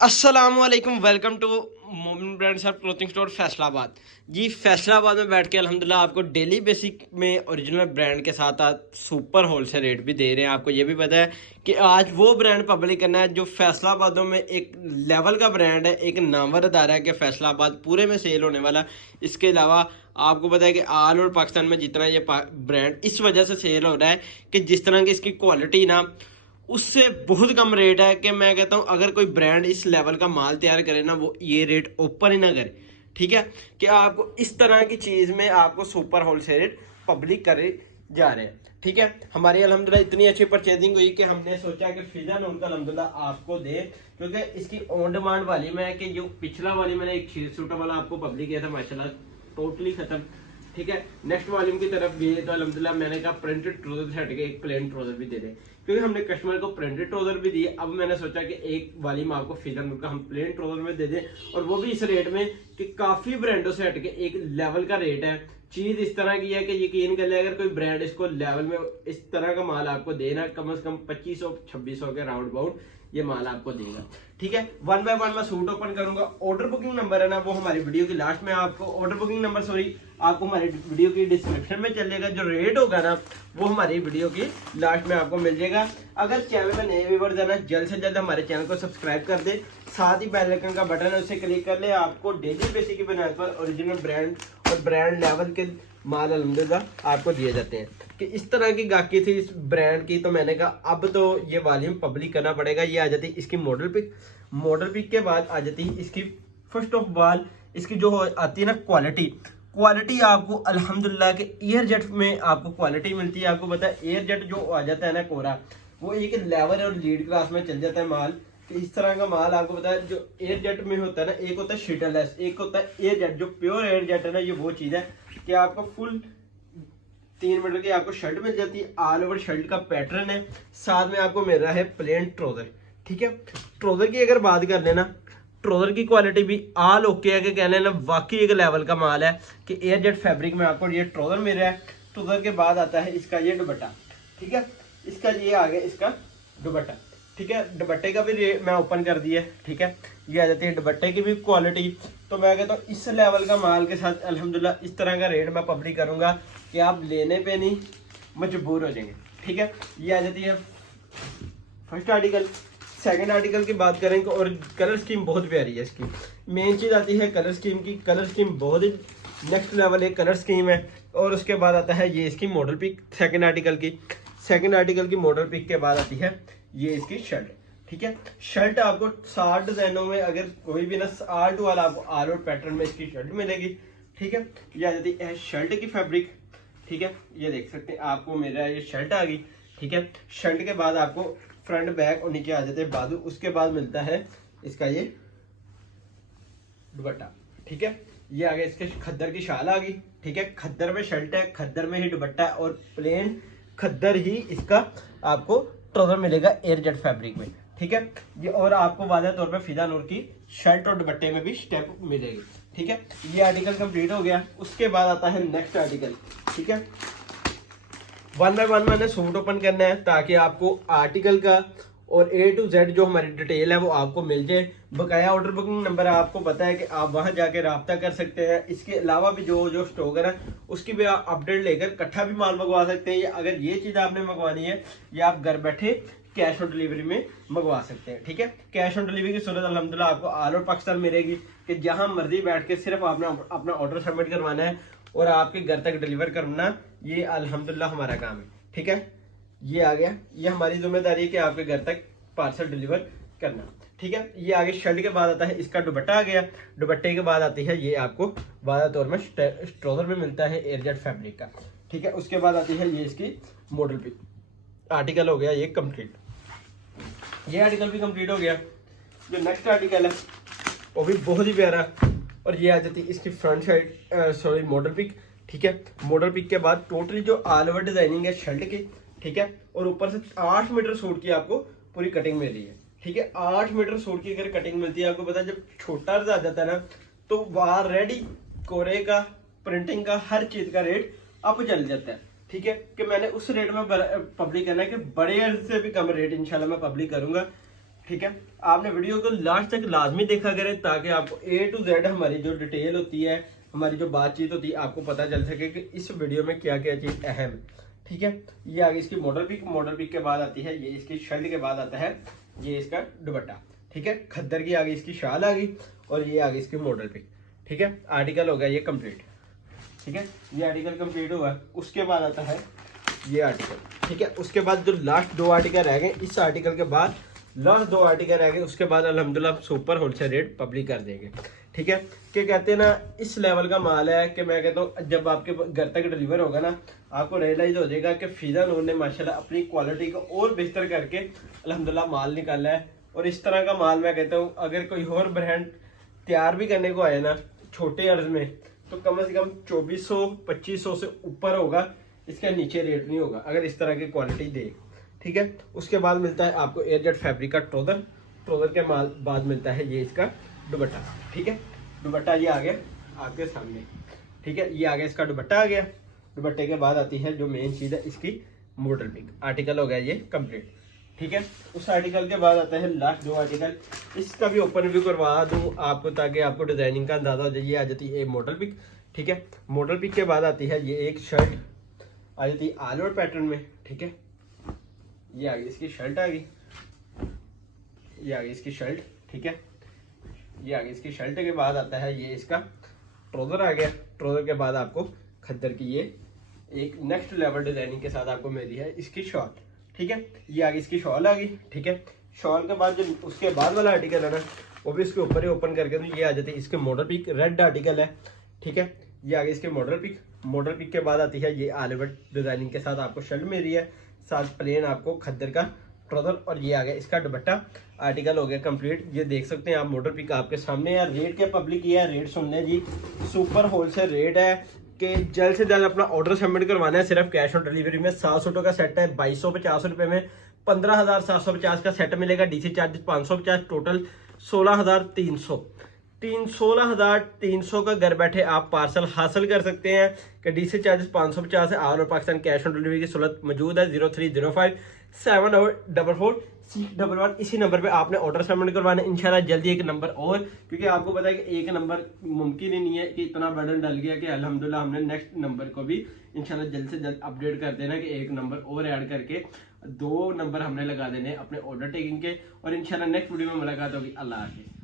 अस्सलामुअलैकुम, welcome to Momin brand shop clothing store Faisalabad. जी फैसलाबाद में बैठ के अल्हम्दुलिल्लाह आपको डेली बेसिक में ओरिजिनल ब्रांड के साथ साथ सुपर होलसेल रेट भी दे रहे हैं। आपको ये भी पता है कि आज वो ब्रांड पब्लिक करना है जो फैसलाबादों में एक लेवल का ब्रांड है, एक नामवर अदारा है कि फैसलाबाद पूरे में सेल होने वाला। इसके अलावा आपको पता है कि ऑल ओवर पाकिस्तान में जितना ये ब्रांड इस वजह से सेल हो रहा है कि जिस तरह की इसकी क्वालिटी ना उससे बहुत कम रेट है कि मैं कहता हूँ अगर कोई ब्रांड इस लेवल का माल तैयार करे ना वो ये रेट ओपन ही ना करे। ठीक है कि आपको इस तरह की चीज़ में आपको सुपर होलसेल रेट पब्लिक करे जा रहे हैं। ठीक है, हमारी अल्हम्दुलिल्लाह इतनी अच्छी परचेजिंग हुई कि हमने सोचा कि फिजा में उनका अल्हम्दुलिल्लाह आपको दे, क्योंकि इसकी ऑन डिमांड वाली में है कि जो पिछला वाली मैंने एक सूट वाला आपको पब्लिक किया था माशाल्लाह टोटली खत्म। ठीक है, नेक्स्ट वॉल्यूम की तरफ भी तो अल्हम्दुलिल्लाह मैंने कहा प्रिंटेड ट्राउजर से हटके एक प्लेन ट्राउजर भी दे दें, क्योंकि हमने कस्टमर को प्रिंटेड ट्राउजर भी दिए। अब मैंने सोचा कि एक वॉल्यूम आपको फिजर का हम प्लेन ट्राउजर में दे दें, और वो भी इस रेट में कि काफी ब्रांडों से हटके एक लेवल का रेट है। चीज इस तरह की है कि यकीन कर ले अगर कोई ब्रांड इसको लेवल में इस तरह का माल आपको देना कम से कम 2500-2600 के राउंड अबाउट ये माल आपको देगा। ठीक है, वन बाय वन मैं सूट ओपन करूंगा। ऑर्डर बुकिंग नंबर है ना वो हमारी वीडियो की लास्ट में आपको ऑर्डर बुकिंग नंबर आपको हमारी वीडियो की डिस्क्रिप्शन में चल जाएगा। जो रेट होगा ना वो हमारी वीडियो की लास्ट में आपको मिल जाएगा। अगर चैनल में नए व्यूअर्स है ना जल्द से जल्द हमारे चैनल को सब्सक्राइब कर दे, साथ ही बेल आइकन का बटन है उसे क्लिक कर ले। आपको डेली बेसिस की बुनियाद पर ओरिजिनल ब्रांड और ब्रांड लेवल के माल अल्हम्दुलिल्लाह आपको दिए जाते हैं। कि इस तरह की गाहकी थी इस ब्रांड की, तो मैंने कहा अब तो ये वॉल्यूम पब्लिक करना पड़ेगा। ये आ जाती इसकी मॉडल पिक के बाद आ जाती है इसकी फर्स्ट ऑफ ऑल इसकी जो आती है ना क्वालिटी आपको अल्हम्दुलिल्लाह के एयर जेट में आपको क्वालिटी मिलती है। आपको पता है एयर जेट जो आ जाता है ना कोरा, वो एक लेवल और लीड क्लास में चल जाता है माल। कि इस तरह का माल आपको पता है जो एयर जेट में होता है ना, एक होता है शीटलेस, एक होता है एयर जेट। जो प्योर एयर जेट है ना ये वो चीज़ है कि आपको फुल 3 मीटर की आपको शर्ट मिल जाती है। ऑल ओवर शर्ट का पैटर्न है, साथ में आपको मिल रहा है प्लेन ट्राउजर। ठीक है, ट्राउजर की अगर बात कर लेना ट्राउजर की क्वालिटी भी ऑल ओके है कि कहने ना वाकई एक लेवल का माल है कि एयर जेट फैब्रिक में आपको ये ट्राउजर मिल रहा है। ट्राउजर के बाद आता है इसका ये दुपट्टा। ठीक है, इसका ये आ गया इसका दुपट्टा। ठीक है, दुपट्टे का भी रेट मैं ओपन कर दिया। ठीक है, ये आ जाती है दुपट्टे की भी क्वालिटी। तो मैं कहता हूँ इस लेवल का माल के साथ अल्हम्दुलिल्लाह इस तरह का रेट मैं पब्लिक करूंगा कि आप लेने पे नहीं मजबूर हो जाएंगे। ठीक है, ये आ जाती है फर्स्ट आर्टिकल। सेकंड आर्टिकल की बात करेंगे और कलर स्कीम बहुत प्यारी है इसकी। मेन चीज़ आती है कलर स्कीम की। कलर स्कीम बहुत ही नेक्स्ट लेवल एक कलर स्कीम है। और उसके बाद आता है ये इसकी मॉडल पिक सेकंड आर्टिकल की मॉडल पिक के बाद आती है ये इसकी शर्ट। ठीक है, शर्ट आपको 60 डिजाइनों में अगर कोई भी ना आर्ट वाला आपको ऑल आउट पैटर्न में इसकी शर्ट मिलेगी। ठीक है, ये आ जाती है शर्ट की फैब्रिक। ठीक है, ये देख सकते हैं आपको मेरा ये शर्ट आ गई। ठीक है, शर्ट के बाद आपको फ्रंट बैक और नीचे आ जाते हैं बाजू। उसके बाद मिलता है इसका ये दुपट्टा। ठीक है, ये आ गया इसके खद्दर की शाल आ गई। ठीक है, खद्दर में शर्ट है, खद्दर में ही दुपट्टा है और प्लेन खद्दर ही इसका आपको ट्राउजर मिलेगा एयर जेट फैब्रिक में। ठीक है, ये और आपको वादा तौर पे फिदा नूर की शर्ट और दुपट्टे में भी स्टेप मिलेगी। ठीक है, ये आर्टिकल कंप्लीट हो गया। उसके बाद आता है नेक्स्ट आर्टिकल। ठीक है, वन बाय वन मैंने सूट ओपन करना है ताकि आपको आर्टिकल का और A to Z जो हमारी डिटेल है वो आपको मिल जाए। बकाया ऑर्डर बुकिंग नंबर आपको पता है कि आप वहां जाके रब्ता कर सकते हैं। इसके अलावा भी जो स्टॉक है ना उसकी भी आप अपडेट लेकर इकट्ठा भी माल मंगवा सकते हैं। या अगर ये चीज़ आपने मंगवानी है या आप घर बैठे कैश ऑन डिलीवरी में मंगवा सकते हैं। ठीक है, कैश ऑन डिलीवरी की सूरत अल्हम्दुलिल्लाह आपको ऑल ओवर पाकिस्तान मिलेगी कि जहां मर्जी बैठ के सिर्फ आपने अपना ऑर्डर सबमिट करवाना है और आपके घर तक डिलीवर करना, ये अल्हम्दुलिल्लाह हमारा काम है। ठीक है, ये आ गया, ये हमारी जिम्मेदारी है कि आपके घर तक पार्सल डिलीवर करना। ठीक है, ये आगे शर्ट के बाद आता है इसका दुपट्टा आ गया। दुपट्टे के बाद आती है ये आपको वादा तौर में ट्राउजर में मिलता है एयर जेट फैब्रिक का। ठीक है, उसके बाद आती है ये इसकी मॉडल पिक। आर्टिकल हो गया ये कंप्लीट, ये आर्टिकल भी कंप्लीट हो गया। जो नेक्स्ट आर्टिकल है वो भी बहुत ही प्यारा और ये आ जाती है इसकी फ्रंट साइड मॉडल पिक। ठीक है, मॉडल पिक के बाद टोटली जो ऑल ओवर डिजाइनिंग है शर्ट की। ठीक है, और ऊपर से 8 मीटर सूट की आपको पूरी कटिंग मिल रही है। ठीक है, 8 मीटर सूट की अगर कटिंग मिलती है, आपको पता है जब छोटा आ जाता है ना तो वहां रेडी कोरे का प्रिंटिंग का हर चीज का रेट अप चल जाता है। ठीक है, कि मैंने उस रेट में पब्लिक करना है कि बड़े से भी कम रेट इंशाल्लाह मैं पब्लिक करूंगा। ठीक है, आपने वीडियो को लास्ट तक लाजमी देखा करें ताकि आपको A to Z हमारी जो डिटेल होती है, हमारी जो बातचीत होती है, आपको पता चल सके कि इस वीडियो में क्या क्या चीज़ अहम है। ठीक है, ये आगे इसकी मॉडल पिक के बाद आती है ये इसकी शर्ट के बाद आता है ये इसका दुपट्टा। ठीक है, खद्दर की आगे इसकी शाल आ गई और ये आगे इसकी मॉडल पिक। ठीक है, आर्टिकल हो गया ये कंप्लीट। ठीक है, ये आर्टिकल कंप्लीट हुआ, उसके बाद आता है ये आर्टिकल। ठीक है, उसके बाद जो लास्ट 2 आर्टिकल रह गए, इस आर्टिकल के बाद लास्ट 2 आर्टिकल रह गए, उसके बाद अल्हम्दुलिल्लाह सुपर होलसेल रेट पब्लिक कर देंगे। ठीक है, कि कहते हैं ना इस लेवल का माल है कि मैं कहता हूँ जब आपके घर तक डिलीवर होगा ना, आपको रियलाइज हो जाएगा कि फिजा नूर ने माशाल्लाह अपनी क्वालिटी को और बेहतर करके अल्हम्दुलिल्लाह माल निकाला है। और इस तरह का माल मैं कहता हूँ अगर कोई और ब्रांड तैयार भी करने को आए ना छोटे अर्ज में, तो कम से कम 2400-2500 से ऊपर होगा, इसका नीचे रेट नहीं होगा अगर इस तरह की क्वालिटी दे। ठीक है, उसके बाद मिलता है आपको एयरजेट फैब्रिक का ट्रोजर के बाद मिलता है ये इसका दुपट्टा। ठीक है, दुपट्टा ये आ गया आपके सामने। ठीक है, ये आ गया इसका दुपट्टा आ गया। दुपट्टे के बाद आती है जो मेन चीज़ है इसकी मॉडल पिक। आर्टिकल हो गया ये कंप्लीट। ठीक है, उस आर्टिकल के बाद आता है लास्ट 2 आर्टिकल, इसका भी ओपन रिव्यू करवा दूँ आपको ताकि आपको डिजाइनिंग का अंदाजा हो जाए। ये आ जाती है मॉडल पिक। ठीक है, मॉडल पिक के बाद आती है ये एक शर्ट आ जाती है ऑल ओवर पैटर्न में। ठीक है, ये आ गई इसकी शर्ट आ गई, ये आ गई इसकी शर्ट। ठीक है, ये आ गई इसकी शर्ट के बाद आता है ये इसका ट्राउजर आ गया। ट्राउजर के बाद आपको खद्दर की ये एक नेक्स्ट लेवल डिजाइनिंग के साथ आपको मिली है इसकी शॉल। ठीक है, ये आ गई इसकी शॉल आ गई। ठीक है, शॉल के बाद जो उसके बाद वाला आर्टिकल है ना वो भी इसके ऊपर ही ओपन करके तो ये आ जाती है इसके मॉडल पिक। रेड आर्टिकल है। ठीक है, ये आ गई इसकी मॉडल पिक। मॉडल पिक के बाद आती है ये ऑल ओवर डिजाइनिंग के साथ आपको शर्ट मिल रही है, साथ प्लेन आपको खद्दर का ट्राउजर और ये आ गया इसका दुपट्टा। आर्टिकल हो गया कंप्लीट। ये देख सकते हैं आप मॉडल पिक आपके सामने। यार रेट क्या पब्लिक ये है, रेट सुन लें जी, सुपर होलसेल रेट है कि जल्द से जल्द अपना ऑर्डर सबमिट करवाना है। सिर्फ कैश ऑन डिलीवरी में 700 का सेट है 2250 रुपये में। 15,750 का सेट मिलेगा, डीसी चार्जेस 550, टोटल 16,300। 16,300 का घर बैठे आप पार्सल हासिल कर सकते हैं कि डीसी चार्जेस 550 है। All over Pakistan cash on delivery की सहूलत मौजूद है। 0305 744 इसी नंबर पे आपने ऑर्डर सबमिट करवाना है। इंशाल्लाह जल्दी एक नंबर और, क्योंकि आपको पता है कि एक नंबर मुमकिन ही नहीं है कि इतना बर्डन डल गया कि अल्हम्दुलिल्लाह हमने नेक्स्ट नंबर को भी इंशाल्लाह जल्द से जल्द अपडेट कर देना कि एक नंबर और ऐड करके 2 नंबर हमने लगा देने अपने ऑर्डर टेकिंग के। और इंशाल्लाह नेक्स्ट वीडियो में मुलाकात होगी। अल्लाह हाफिज़।